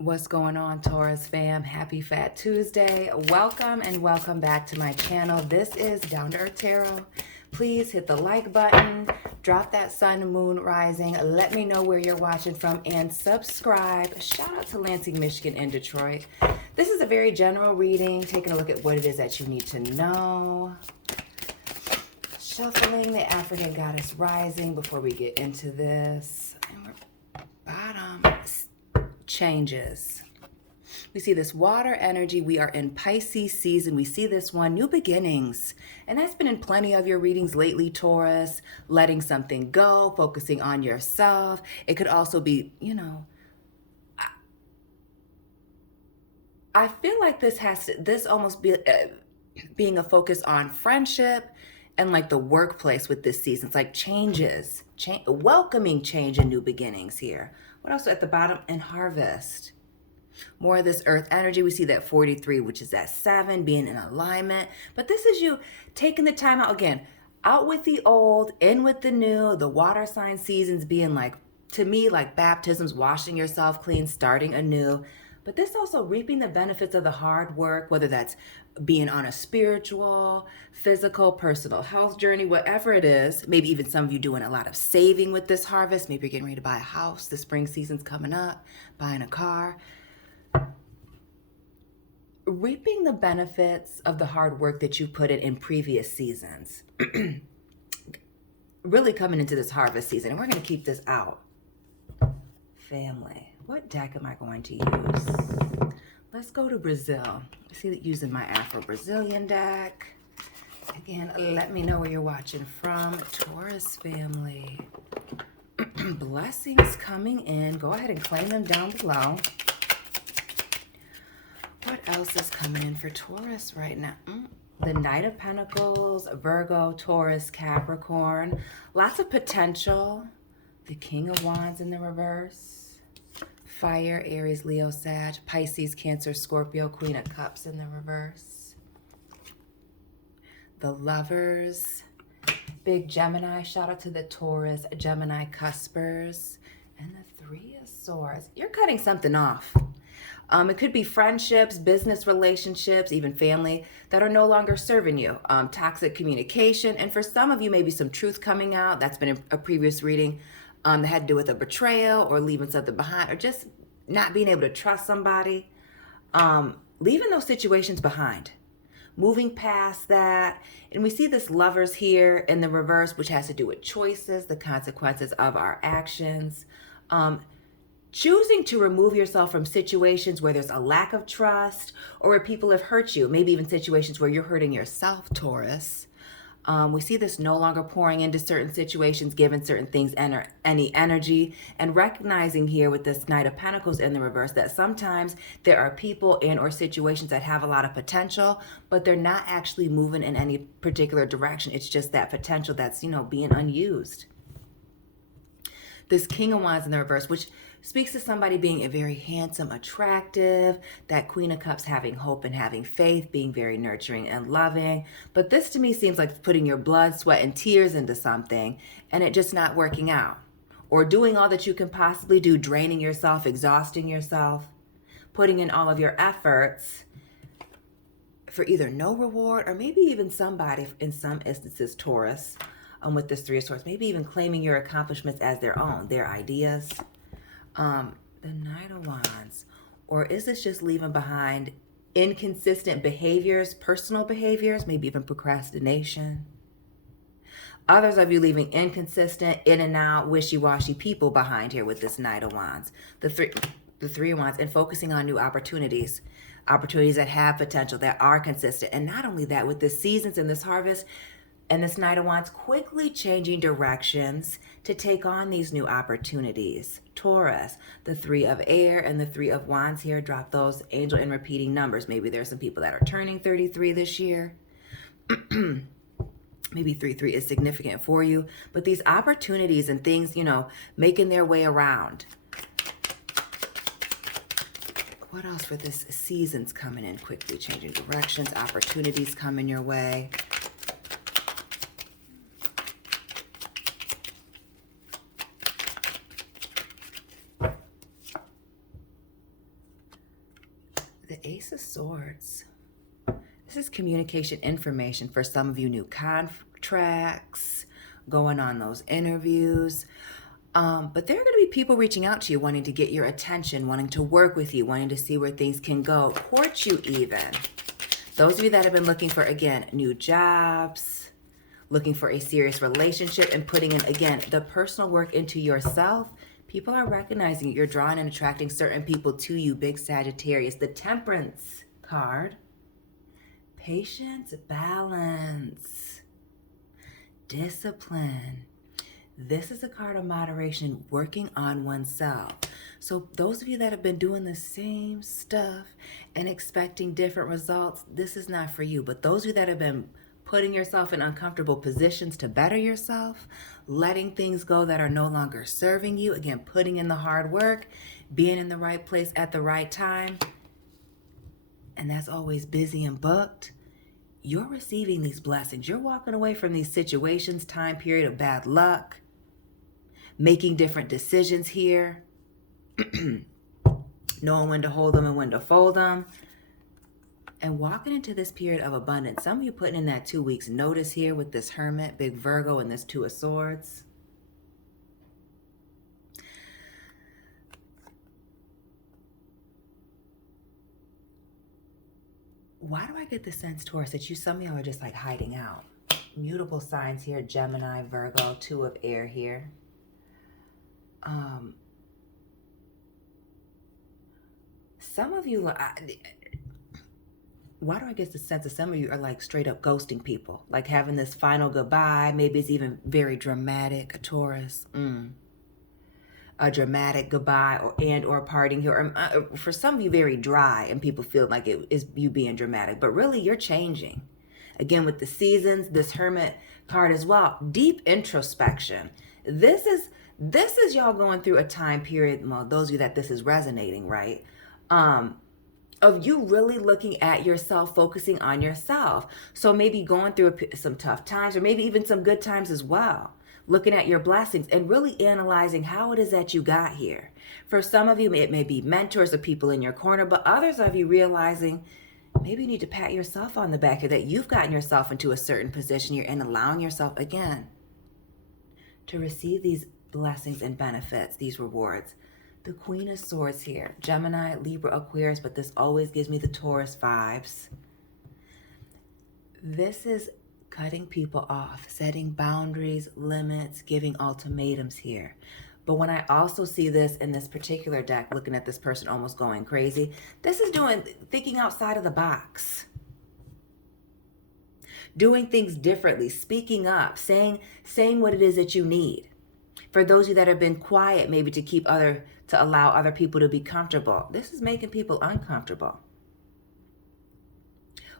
What's going on, Taurus fam? Happy Fat Tuesday. Welcome and welcome back to my channel. This is Down to Earth Tarot. Please hit the like button, drop that sun, moon rising. Let me know where you're watching from and subscribe. Shout out to Lansing, Michigan and Detroit. This is a very general reading, taking a look at what it is that you need to know. Shuffling the African Goddess Rising before we get into this. And we're bottom. Changes. We see this water energy. We are in Pisces season. We see this one, new beginnings. And that's been in plenty of your readings lately, Taurus. Letting something go, focusing on yourself. It could also be, I feel like this almost be being a focus on friendship and like the workplace with this season. It's like changes, welcoming change and new beginnings here. What else at the bottom? And harvest. More of this earth energy. We see that 43, which is that 7, being in alignment. But this is you taking the time out again. Out with the old, in with the new. The water sign seasons being like, to me, like baptisms, washing yourself clean, starting anew. But this also reaping the benefits of the hard work, whether that's being on a spiritual, physical, personal health journey, whatever it is. Maybe even some of you doing a lot of saving with this harvest. Maybe you're getting ready to buy a house. The spring season's coming up, buying a car. Reaping the benefits of the hard work that you put in previous seasons. Really coming into this harvest season. And we're going to keep this out. Family. What deck am I going to use? Let's go to Brazil. I see that using my Afro-Brazilian deck. Again, let me know where you're watching from. Taurus family. Blessings coming in. Go ahead and claim them down below. What else is coming in for Taurus right now? The Knight of Pentacles, Virgo, Taurus, Capricorn. Lots of potential. The King of Wands in the reverse. Fire, Aries, Leo, Sag, Pisces, Cancer, Scorpio, Queen of Cups in the reverse. The Lovers. Big Gemini. Shout out to the Taurus, Gemini Cuspers. And the Three of Swords. You're cutting something off. It could be friendships, business relationships, even family that are no longer serving you. Toxic communication. And for some of you, maybe some truth coming out. That's been a previous reading. That had to do with a betrayal or leaving something behind or just not being able to trust somebody. Leaving those situations behind. Moving past that. And we see this Lovers here in the reverse, which has to do with choices, the consequences of our actions. Choosing to remove yourself from situations where there's a lack of trust or where people have hurt you. Maybe even situations where you're hurting yourself, Taurus. We see this no longer pouring into certain situations, giving certain things any energy, and recognizing here with this Knight of Pentacles in the reverse that sometimes there are people and or situations that have a lot of potential, but they're not actually moving in any particular direction. It's just that potential that's, being unused. This King of Wands in the reverse, which speaks to somebody being a very handsome, attractive, that Queen of Cups having hope and having faith, being very nurturing and loving. But this to me seems like putting your blood, sweat, and tears into something and it just not working out. Or doing all that you can possibly do, draining yourself, exhausting yourself, putting in all of your efforts for either no reward or maybe even somebody, in some instances, Taurus, with this Three of Swords, maybe even claiming your accomplishments as their own, their ideas. The Knight of Wands. Or is this just leaving behind inconsistent behaviors, personal behaviors, maybe even procrastination? Others of you leaving inconsistent, in and out, wishy-washy people behind here with this Knight of Wands. The Three of Wands, and focusing on new opportunities. Opportunities that have potential, that are consistent. And not only that, with the seasons and this harvest, and this Knight of Wands quickly changing directions to take on these new opportunities. Taurus, the Three of Air and the Three of Wands here, drop those angel and repeating numbers. Maybe there's some people that are turning 33 this year. Maybe 33 is significant for you. But these opportunities and things, making their way around. What else for this season's coming in quickly, changing directions, opportunities coming your way. the Ace of Swords. This is communication information for some of you, new contracts, going on those interviews. But there are going to be people reaching out to you, wanting to get your attention, wanting to work with you, wanting to see where things can go, court you even. Those of you that have been looking for, again, new jobs, looking for a serious relationship and putting in, again, the personal work into yourself, people are recognizing you're drawing and attracting certain people to you, big Sagittarius. The Temperance card. Patience, balance, discipline. This is a card of moderation, working on oneself. So those of you that have been doing the same stuff and expecting different results, this is not for you. But those of you that have been putting yourself in uncomfortable positions to better yourself, letting things go that are no longer serving you, again, putting in the hard work, being in the right place at the right time, and that's always busy and booked, you're receiving these blessings. You're walking away from these situations, time period of bad luck, making different decisions here, knowing when to hold them and when to fold them, and walking into this period of abundance. Some of you putting in that 2 weeks notice here with this Hermit, big Virgo, and this Two of Swords. Why do I get the sense, Taurus, that some of y'all are just like hiding out? Mutable signs here, Gemini, Virgo, Two of Air here. Some of you, why do I get the sense that some of you are like straight up ghosting people? Like having this final goodbye. Maybe it's even very dramatic, a Taurus. A dramatic goodbye or parting here. Or, for some of you, very dry, and people feel like it is you being dramatic. But really, you're changing. Again, with the seasons, this Hermit card as well. Deep introspection. This is y'all going through a time period, well, those of you that this is resonating, right? Of you really looking at yourself, focusing on yourself. So maybe going through some tough times, or maybe even some good times as well. Looking at your blessings and really analyzing how it is that you got here. For some of you, it may be mentors or people in your corner, but others of you realizing maybe you need to pat yourself on the back here that you've gotten yourself into a certain position here and allowing yourself, again, to receive these blessings and benefits, these rewards. The Queen of Swords here, Gemini, Libra, Aquarius, but this always gives me the Taurus vibes. This is cutting people off, setting boundaries, limits, giving ultimatums here. But when I also see this in this particular deck, looking at this person almost going crazy, this is thinking outside of the box. Doing things differently, speaking up, saying what it is that you need. For those of you that have been quiet, maybe to allow other people to be comfortable, this is making people uncomfortable.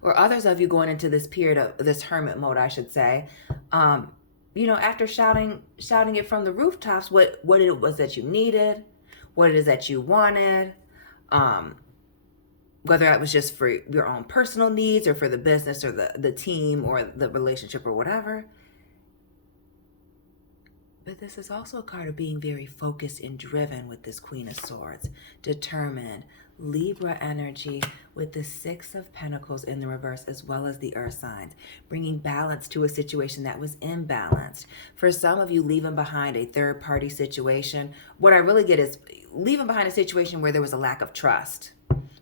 Or others of you going into this period of this hermit mode, I should say, after shouting it from the rooftops, what it was that you needed, what it is that you wanted, whether that was just for your own personal needs or for the business or the team or the relationship or whatever. But this is also a card of being very focused and driven with this Queen of Swords, determined, Libra energy with the Six of Pentacles in the reverse, as well as the Earth signs, bringing balance to a situation that was imbalanced. For some of you, leaving behind a third-party situation. What I really get is leaving behind a situation where there was a lack of trust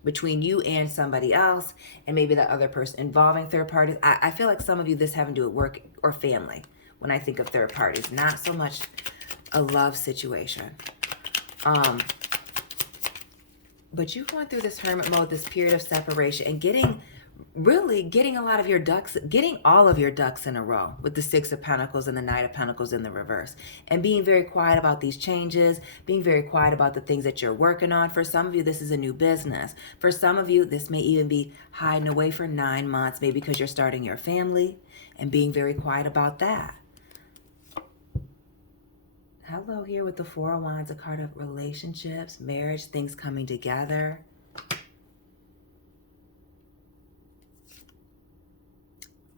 between you and somebody else, and maybe that other person involving third parties. I feel like some of you, this having to do with work or family. When I think of third parties, not so much a love situation. But you're going through this hermit mode, this period of separation, and getting all of your ducks in a row with the Six of Pentacles and the Knight of Pentacles in the reverse. And being very quiet about these changes, being very quiet about the things that you're working on. For some of you, this is a new business. For some of you, this may even be hiding away for 9 months, maybe because you're starting your family, and being very quiet about that. Hello here with the Four of Wands, a card of relationships, marriage, things coming together.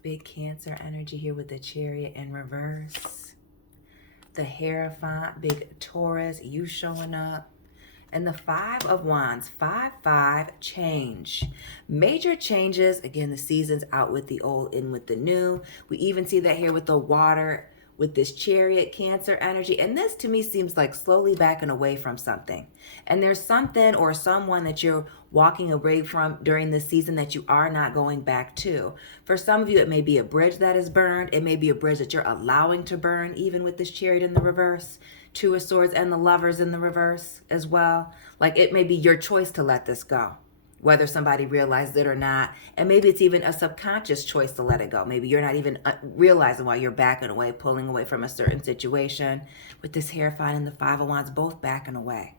Big Cancer energy here with the Chariot in reverse. The Hierophant, big Taurus, you showing up. And the Five of Wands, 5-5, change. Major changes. Again, the season's out with the old, in with the new. We even see that here with the water, with this Chariot, Cancer energy. And this to me seems like slowly backing away from something. And there's something or someone that you're walking away from during this season that you are not going back to. For some of you, it may be a bridge that is burned. It may be a bridge that you're allowing to burn, even with this Chariot in the reverse. Two of Swords and the Lovers in the reverse as well. Like it may be your choice to let this go, whether somebody realized it or not. And maybe it's even a subconscious choice to let it go. Maybe you're not even realizing why you're backing away, pulling away from a certain situation. With this Hierophant and the Five of Wands, both backing away.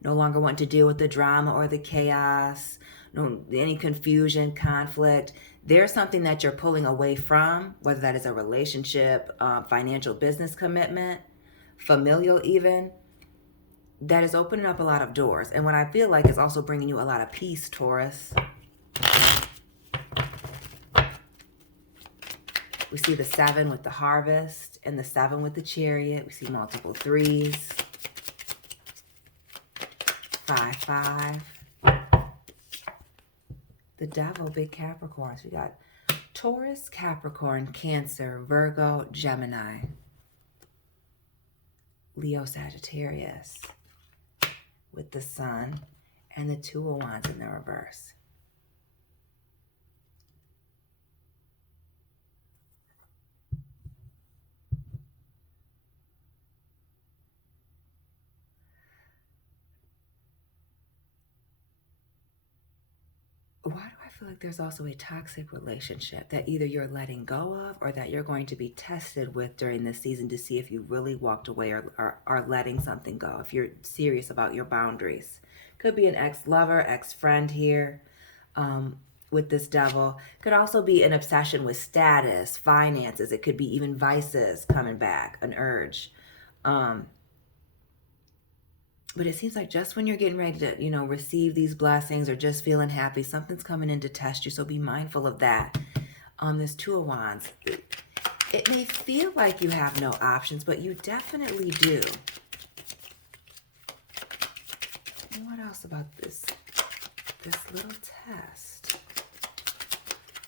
No longer want to deal with the drama or the chaos, no any confusion, conflict. There's something that you're pulling away from, whether that is a relationship, financial business commitment, familial even, that is opening up a lot of doors. And what I feel like is also bringing you a lot of peace, Taurus. We see the 7 with the Harvest and the 7 with the Chariot. We see multiple 3s. 5-5. The Devil, big Capricorns. We got Taurus, Capricorn, Cancer, Virgo, Gemini, Leo, Sagittarius, with the Sun and the Two of Wands in the reverse. Why do I feel like there's also a toxic relationship that either you're letting go of or that you're going to be tested with during this season to see if you really walked away or are letting something go, if you're serious about your boundaries? Could be an ex-lover, ex-friend here with this Devil. Could also be an obsession with status, finances. It could be even vices coming back, an urge. But it seems like just when you're getting ready to, receive these blessings or just feeling happy, something's coming in to test you. So be mindful of that. This Two of Wands, it may feel like you have no options, but you definitely do. And what else about this little test?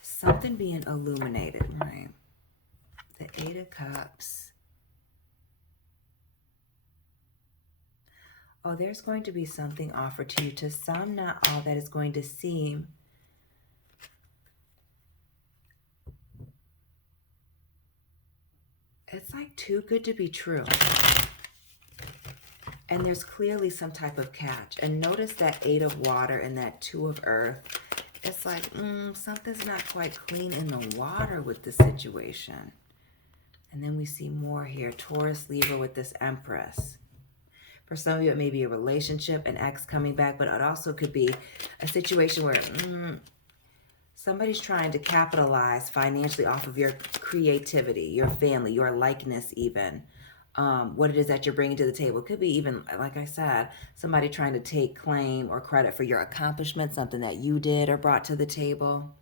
Something being illuminated, right? The 8 of Cups. Oh, there's going to be something offered to you. To some, not all, that is going to seem it's like too good to be true. And there's clearly some type of catch. And notice that 8 of Water and that 2 of Earth. It's like, something's not quite clean in the water with the situation. And then we see more here. Taurus, Libra with this Empress. For some of you, it may be a relationship, an ex coming back, but it also could be a situation where somebody's trying to capitalize financially off of your creativity, your family, your likeness even, what it is that you're bringing to the table. It could be even, like I said, somebody trying to take claim or credit for your accomplishment, something that you did or brought to the table.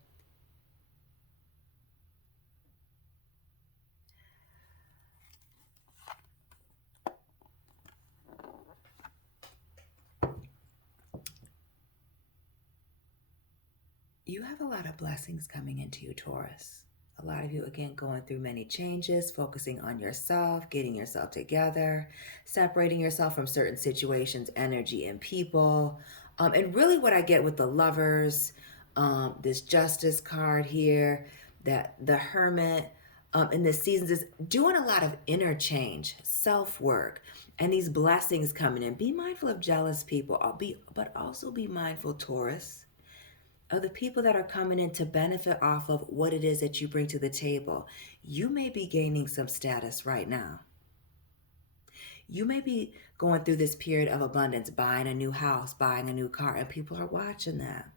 You have a lot of blessings coming into you, Taurus. A lot of you, again, going through many changes, focusing on yourself, getting yourself together, separating yourself from certain situations, energy, and people. And really what I get with the Lovers, this Justice card here, that the Hermit, in this season is doing a lot of interchange, self-work, and these blessings coming in. Be mindful of jealous people, but also be mindful, Taurus, of the people that are coming in to benefit off of what it is that you bring to the table. You may be gaining some status right now. You may be going through this period of abundance, buying a new house, buying a new car, and people are watching that.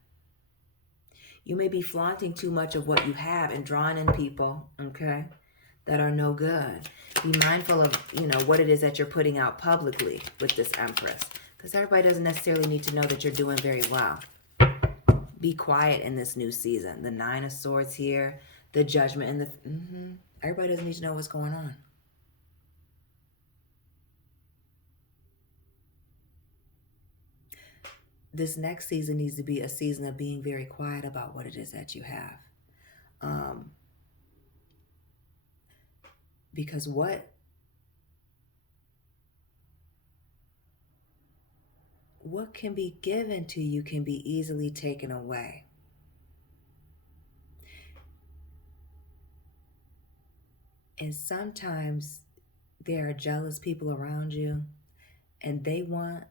You may be flaunting too much of what you have and drawing in people, okay, that are no good. Be mindful of, what it is that you're putting out publicly with this Empress, because everybody doesn't necessarily need to know that you're doing very well. Be quiet in this new season. The 9 of Swords here, the Judgment, and the everybody doesn't need to know what's going on. this next season needs to be a season of being very quiet about what it is that you have. Because what can be given to you can be easily taken away. And sometimes there are jealous people around you, and they want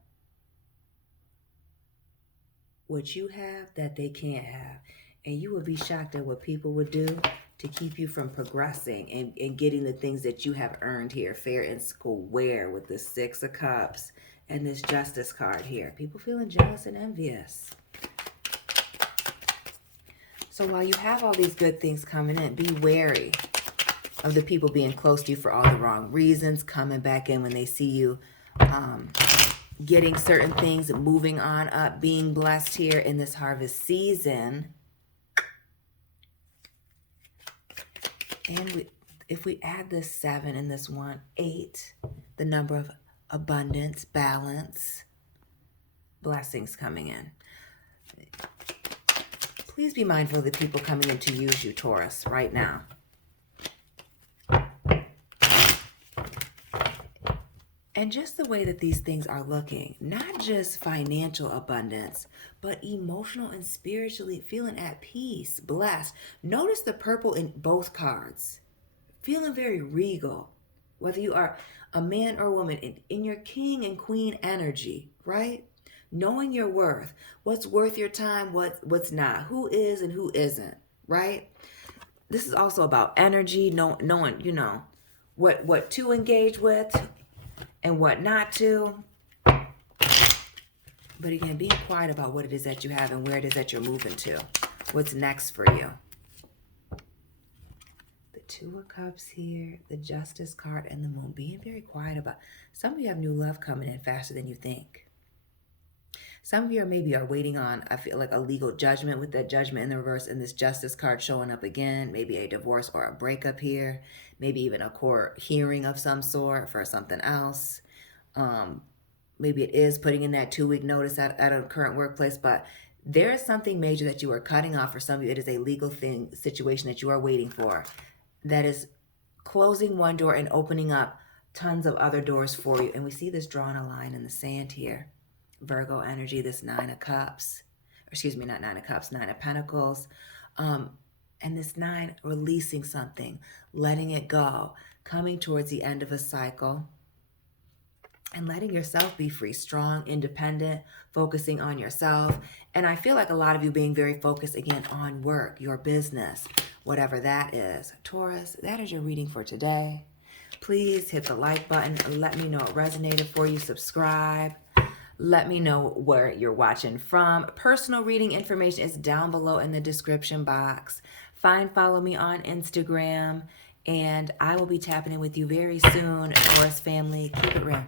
what you have that they can't have. And you would be shocked at what people would do to keep you from progressing and getting the things that you have earned here, fair and square, with the Six of Cups and this Justice card here. People feeling jealous and envious. So while you have all these good things coming in, be wary of the people being close to you for all the wrong reasons, coming back in when they see you getting certain things, moving on up, being blessed here in this harvest season. And if we add this 7 and this 1, 8, the number of abundance, balance, blessings coming in. Please be mindful of the people coming in to use you, Taurus, right now. And just the way that these things are looking, not just financial abundance, but emotional and spiritually feeling at peace, blessed. Notice the purple in both cards. Feeling very regal, whether you are a man or a woman, in your king and queen energy, right? Knowing your worth, what's worth your time, what's not, who is and who isn't, right? This is also about energy, knowing, what to engage with and what not to. But again, being quiet about what it is that you have and where it is that you're moving to. What's next for you? The Two of Cups here, the Justice card, and the Moon. Being very quiet about. Some of you have new love coming in faster than you think. Some of you are waiting on, I feel like, a legal judgment, with that Judgment in the reverse and this Justice card showing up again. Maybe a divorce or a breakup here. Maybe even a court hearing of some sort for something else. Maybe it is putting in that 2-week notice at a current workplace, but there is something major that you are cutting off. For some of you, it is a legal situation that you are waiting for, that is closing one door and opening up tons of other doors for you. And we see this drawing a line in the sand here. Virgo energy, this 9 of Cups. Excuse me, not 9 of Cups, 9 of Pentacles. And this 9, releasing something, letting it go, coming towards the end of a cycle, and letting yourself be free, strong, independent, focusing on yourself. And I feel like a lot of you being very focused, again, on work, your business, whatever that is. Taurus, that is your reading for today. Please hit the like button and let me know it resonated for you. Subscribe. Let me know where you're watching from. Personal reading information is down below in the description box. Follow me on Instagram, and I will be tapping in with you very soon. Taurus family, keep it real.